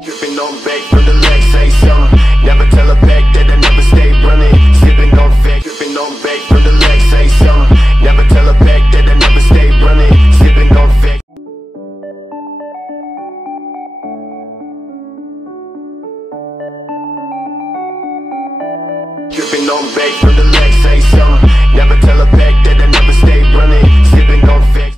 Dripping on back from the leg, say something. Never tell a back that I never stay running. Sipping on fake, dripping on back from the leg, say something. Never tell a back that I never stay running. Sipping on fake. Dripping on back from the leg, say something. Never tell a back that I never stay running. Sipping on fake.